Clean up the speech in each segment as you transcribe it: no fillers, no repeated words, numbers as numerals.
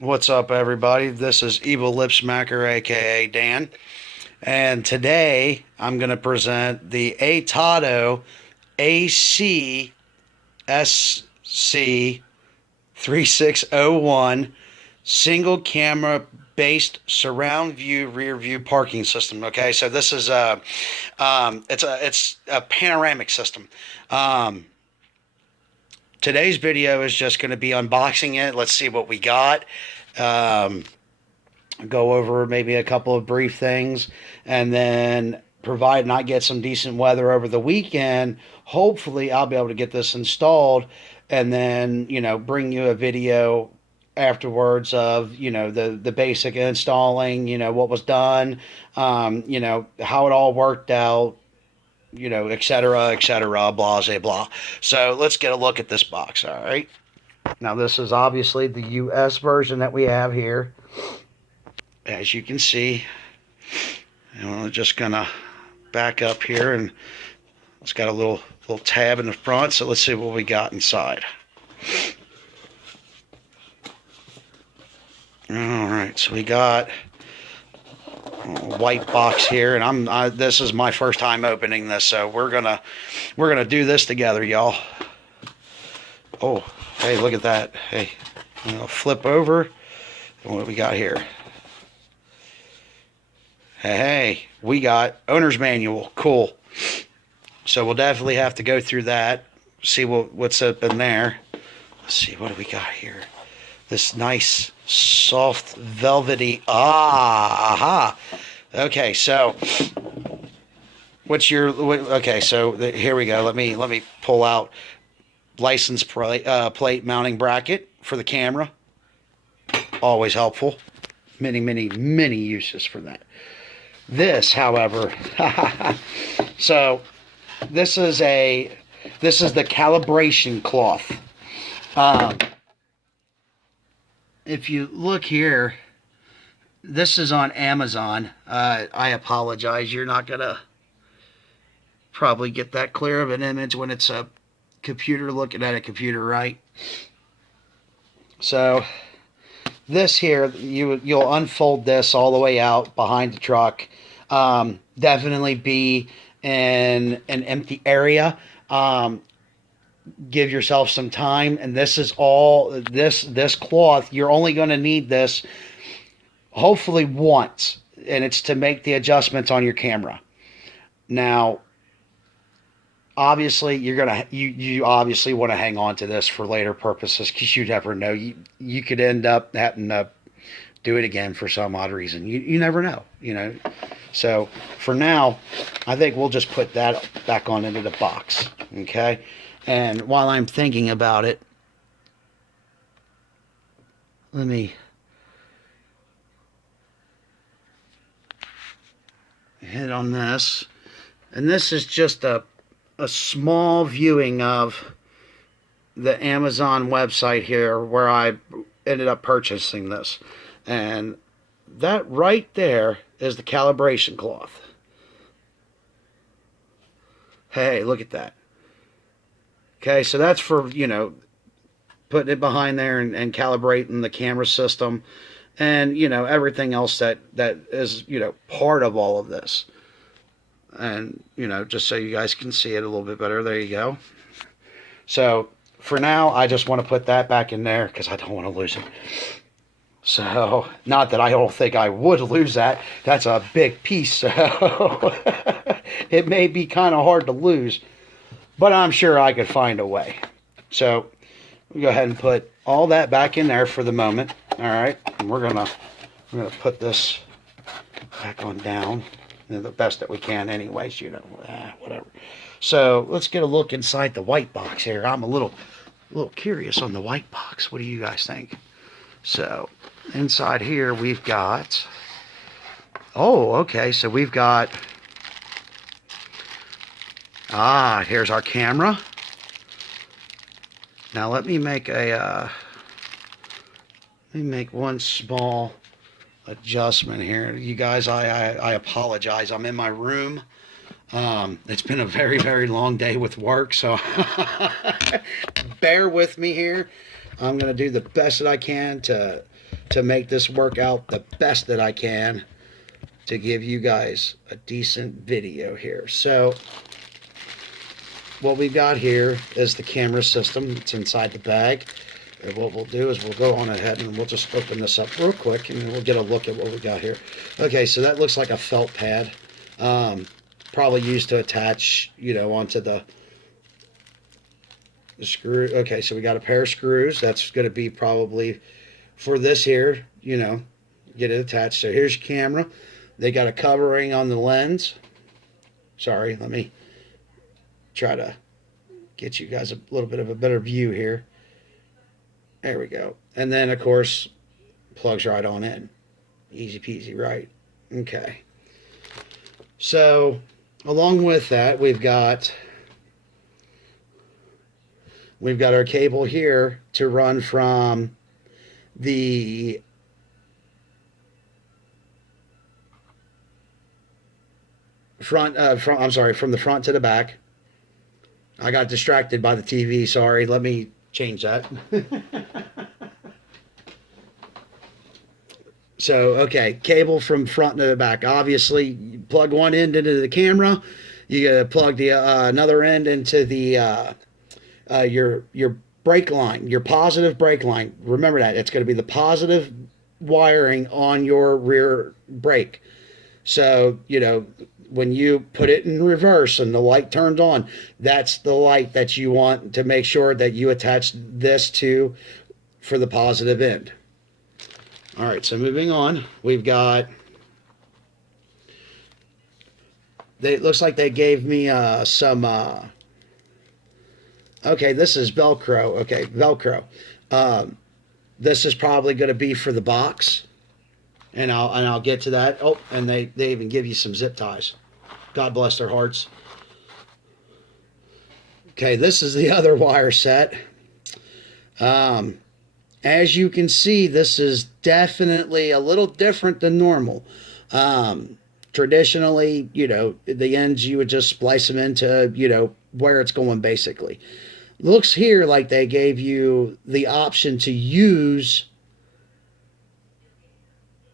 What's up, everybody? This is Evil Lip Smacker, aka Dan, and today I'm going to present the ATOTO AC-SC3601 single camera based surround view rear view parking system. Okay, so this is a panoramic system. Um, Today's video is just going to be unboxing it. Let's see what we got. Um, go over maybe a couple of brief things, and then providing I get some decent weather over the weekend, hopefully I'll be able to get this installed, and then bring you a video afterwards of the basic installing, what was done, how it all worked out, et cetera, blah, blah, blah. So let's get a look at this box. All right. Now, this is obviously the US version that we have here. As you can see, I'm just going to back up here, and it's got a little tab in the front. So let's see what we got inside. All right. So we got a white box here, and this is my first time opening this, so we're gonna do this together, y'all. Oh, hey, look at that. Hey, flip over, and what we got here? Hey, we got owner's manual. Cool. So we'll definitely have to go through that, see what's up in there. Let's see, what do we got here? This nice soft velvety aha. Okay, so here we go. Let me pull out license plate mounting bracket for the camera. Always helpful. Many uses for that. This, however, so this is the calibration cloth. If you look here, this is on Amazon. I apologize. You're not going to probably get that clear of an image when it's a computer looking at a computer, right? So this here, you'll unfold this all the way out behind the truck. Definitely be in an empty area. Give yourself some time, and this is all this cloth. You're only going to need this hopefully once, and it's to make the adjustments on your camera. Now, obviously, you obviously want to hang on to this for later purposes, because you never know. You could end up having to do it again for some odd reason. You never know, So for now, I think we'll just put that back on into the box, okay? And while I'm thinking about it, let me hit on this. And this is just a small viewing of the Amazon website here where I ended up purchasing this. And that right there is the calibration cloth. Hey, look at that. Okay, so that's for, putting it behind there and calibrating the camera system and, everything else that is, part of all of this. And, just so you guys can see it a little bit better. There you go. So for now, I just want to put that back in there because I don't want to lose it. So, not that I don't think I would lose that. That's a big piece, so it may be kind of hard to lose. But I'm sure I could find a way. So we'll go ahead and put all that back in there for the moment. All right, and we're gonna put this back on down, the best that we can, anyways. Whatever. So let's get a look inside the white box here. I'm a little curious on the white box. What do you guys think? So inside here we've got. Oh, okay. So we've got. Here's our camera. Now let me make one small adjustment here. You guys, I apologize. I'm in my room. It's been a very long day with work, so bear with me here. I'm going to do the best that I can to to make this work out the best that I can to give you guys a decent video here. So what we've got here is the camera system. It's inside the bag. And what we'll do is we'll go on ahead and we'll just open this up real quick and we'll get a look at what we got here. Okay, so that looks like a felt pad. Probably used to attach, you know, onto the screw. Okay, so we got a pair of screws. That's going to be probably for this here, you know, get it attached. So here's your camera. They got a covering on the lens. Sorry, let me try to get you guys a little bit of a better view here. There we go. And then, of course, plugs right on in. Easy peasy, right? Okay. So, along with that, we've got our cable here to run from the from the front to the back. I got distracted by the TV, sorry. Let me change that. So, okay, cable from front to the back. Obviously, you plug one end into the camera. You gotta plug the another end into the your brake line, your positive brake line. Remember that it's going to be the positive wiring on your rear brake. So, you know, when you put it in reverse and the light turns on, that's the light that you want to make sure that you attach this to for the positive end. All right, so moving on, we've got, it looks like they gave me some, okay, this is Velcro. Okay, Velcro. This is probably going to be for the box, and I'll get to that. Oh, and they even give you some zip ties. God bless their hearts. Okay, this is the other wire set. As you can see, this is definitely a little different than normal. Traditionally, you know, the ends, you would just splice them into, you know, where it's going basically. Looks here like they gave you the option to use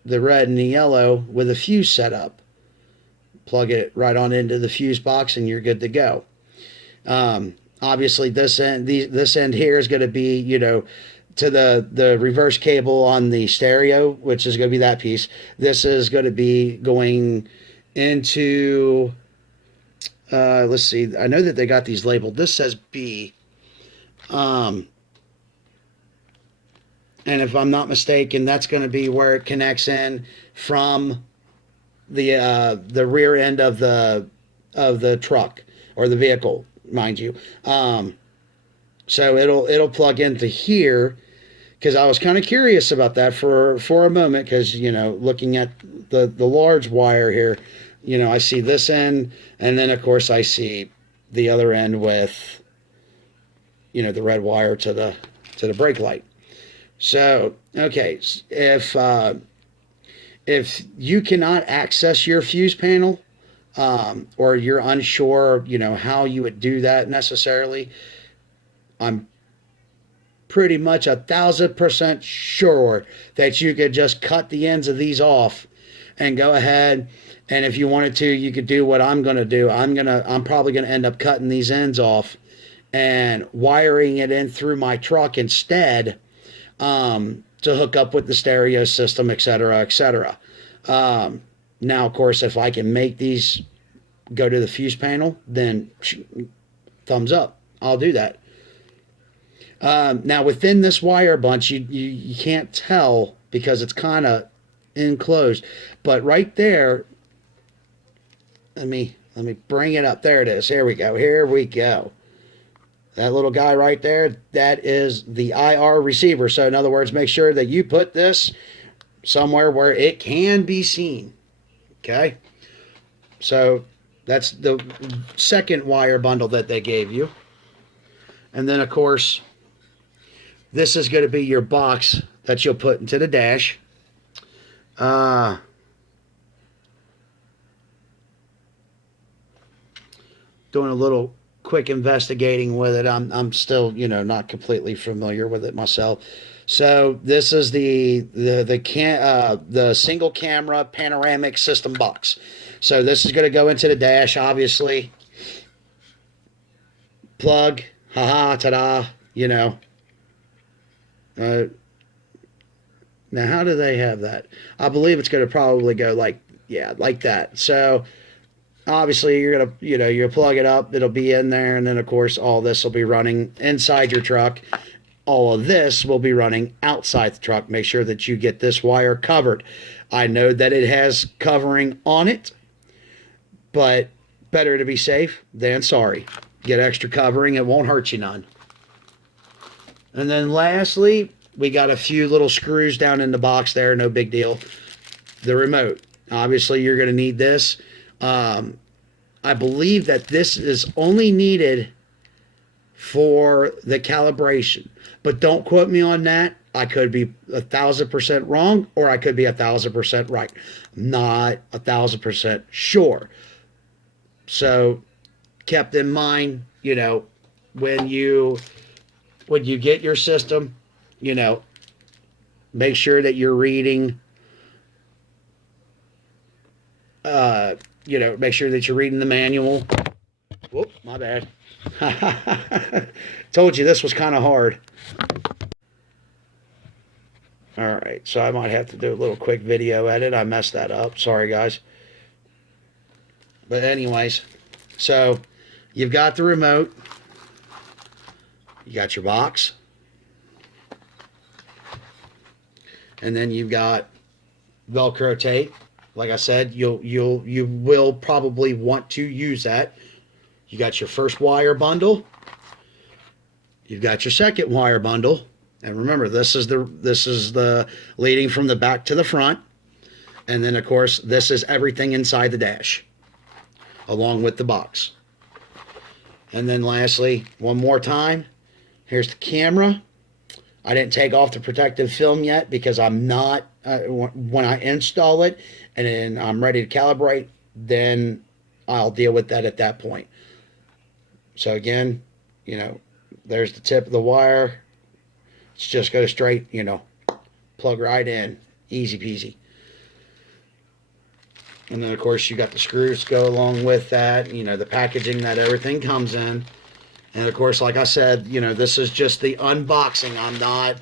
the red and the yellow with a fuse setup. Plug it right on into the fuse box and you're good to go. Obviously, this end here is going to be, you know, to the reverse cable on the stereo, which is going to be that piece. This is going to be going into, let's see, I know that they got these labeled. This says B. And if I'm not mistaken, that's going to be where it connects in from the rear end of the truck or the vehicle, mind you. So it'll plug into here, because I was kind of curious about that for a moment, because, you know, looking at the large wire here, you know, I see this end, and then of course I see the other end with, you know, the red wire to the brake light. So, okay, if you cannot access your fuse panel, or you're unsure, you know, how you would do that necessarily, I'm pretty much 1,000% sure that you could just cut the ends of these off and go ahead, and if you wanted to, you could do what I'm going to do. I'm probably going to end up cutting these ends off and wiring it in through my truck instead, to hook up with the stereo system, etc., etc. Now, of course, if I can make these go to the fuse panel, then thumbs up. I'll do that. Now, within this wire bunch, you can't tell because it's kind of enclosed. But right there, let me bring it up. There it is. Here we go. Here we go. That little guy right there, that is the IR receiver. So in other words, make sure that you put this somewhere where it can be seen. Okay? So that's the second wire bundle that they gave you. And then, of course, this is going to be your box that you'll put into the dash. Doing a little quick investigating with it. I'm still, you know, not completely familiar with it myself. So this is the single camera panoramic system box. So this is going to go into the dash, obviously. Plug, haha, ta-da, you know. Uh, Now, how do they have that? I believe it's going to probably go like, yeah, like that. So obviously you're going to, you plug it up, it'll be in there. And then of course, all this will be running inside your truck. All of this will be running outside the truck. Make sure that you get this wire covered. I know that it has covering on it, but better to be safe than sorry. Get extra covering. It won't hurt you none. And then lastly, we got a few little screws down in the box there. No big deal. The remote. Obviously, you're going to need this. I believe that this is only needed for the calibration. But don't quote me on that. I could be 1,000% wrong, or I could be 1,000% right. Not 1,000% sure. So, kept in mind, when you get your system, make sure that you're reading, make sure that you're reading the manual. Whoop, my bad. Told you this was kind of hard. All right, so I might have to do a little quick video edit. I messed that up. Sorry, guys. But anyways, so you've got the remote. You got your box. And then you've got Velcro tape. Like I said, you will probably want to use that. You got your first wire bundle. You've got your second wire bundle. And remember, this is the leading from the back to the front. And then of course, this is everything inside the dash, along with the box. And then lastly, one more time, here's the camera. I didn't take off the protective film yet because I'm not, when I install it and then I'm ready to calibrate, then I'll deal with that at that point. So again, there's the tip of the wire. It's just go straight, plug right in, easy peasy. And then of course you got the screws to go along with that, the packaging that everything comes in. And of course, like I said, this is just the unboxing.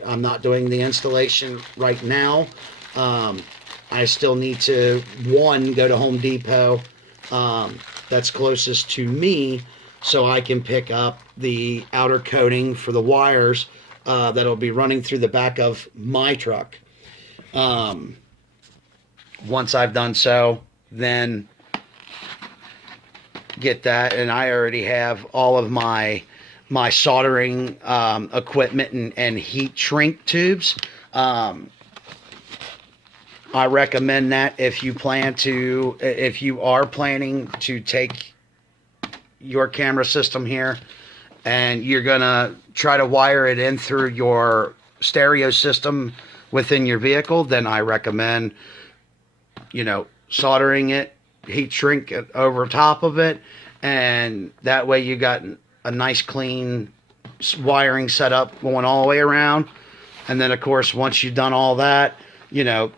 I'm not doing the installation right now. I still need to, go to Home Depot that's closest to me so I can pick up the outer coating for the wires that'll be running through the back of my truck. Once I've done so, then get that, and I already have all of my soldering equipment and heat shrink tubes. I recommend that if you are planning to take your camera system here and you're gonna try to wire it in through your stereo system within your vehicle, then I recommend soldering it, heat shrink it over top of it, and that way you got a nice clean wiring setup going all the way around. And then of course, once you've done all that, for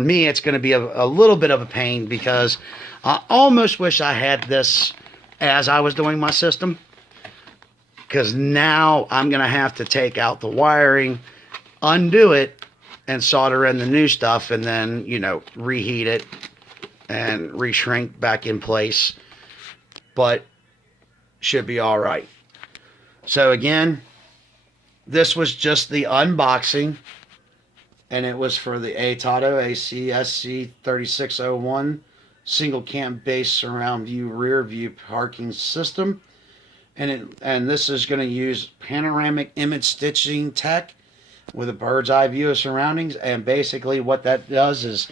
me it's going to be a little bit of a pain because I almost wish I had this as I was doing my system, because now I'm going to have to take out the wiring, undo it, and solder in the new stuff, and then reheat it and reshrink back in place. But should be all right. So again, this was just the unboxing, and it was for the ATOTO AC-SC3601 single cam base surround view rear view parking system. And this is going to use panoramic image stitching tech with a bird's eye view of surroundings. And basically what that does is,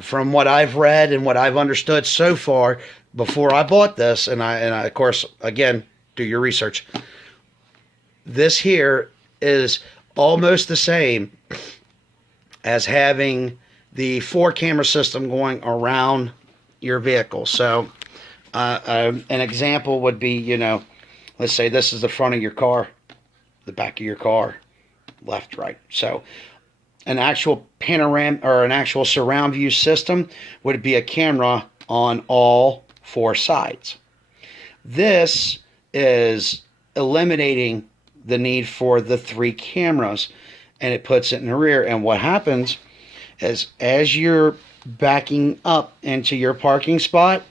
from what I've read and what I've understood so far before I bought this, and I of course, again, do your research, this here is almost the same as having the 4-camera system going around your vehicle. So an example would be, let's say this is the front of your car, the back of your car, left, right. So an actual panorama or an actual surround view system would be a camera on all four sides. This is eliminating the need for the three cameras, and it puts it in the rear. And what happens is, as you're backing up into your parking spot,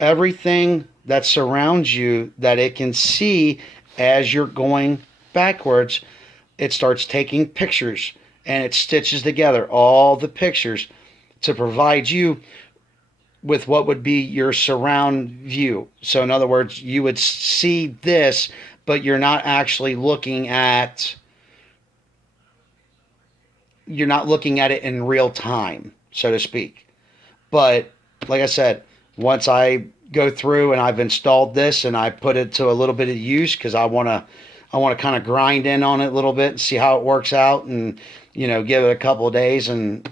everything that surrounds you that it can see as you're going backwards, it starts taking pictures and it stitches together all the pictures to provide you with what would be your surround view. So in other words, you would see this, but you're not actually looking at it in real time, so to speak. But like I said, once I go through and I've installed this and I put it to a little bit of use, because I want to kind of grind in on it a little bit and see how it works out, and give it a couple of days and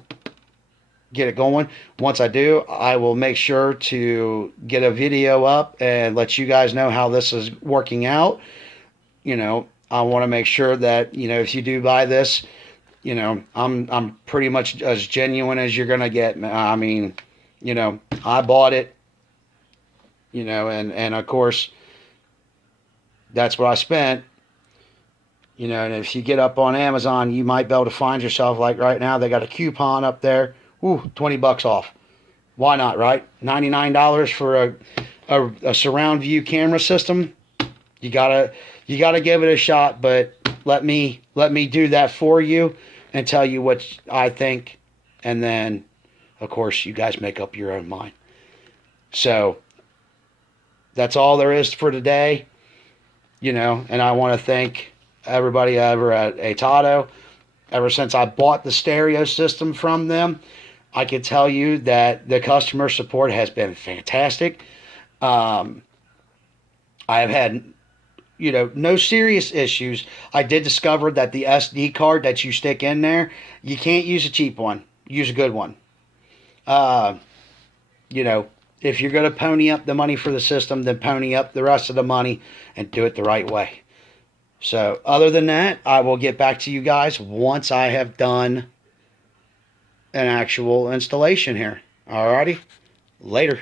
get it going. Once I do, I will make sure to get a video up and let you guys know how this is working out. I want to make sure that if you do buy this, I'm pretty much as genuine as you're gonna get. I mean, I bought it, and of course that's what I spent. And if you get up on Amazon, you might be able to find yourself, like right now, they got a coupon up there. Ooh, $20 off. Why not, right? $99 for a surround view camera system. You gotta give it a shot, but let me do that for you and tell you what I think, and then of course you guys make up your own mind. So that's all there is for today. And I want to thank everybody over at ATOTO. Ever since I bought the stereo system from them, I can tell you that the customer support has been fantastic. I have had no serious issues. I did discover that the SD card that you stick in there, you can't use a cheap one. Use a good one. If you're going to pony up the money for the system, then pony up the rest of the money and do it the right way. So other than that, I will get back to you guys once I have done an actual installation here. Alrighty, later.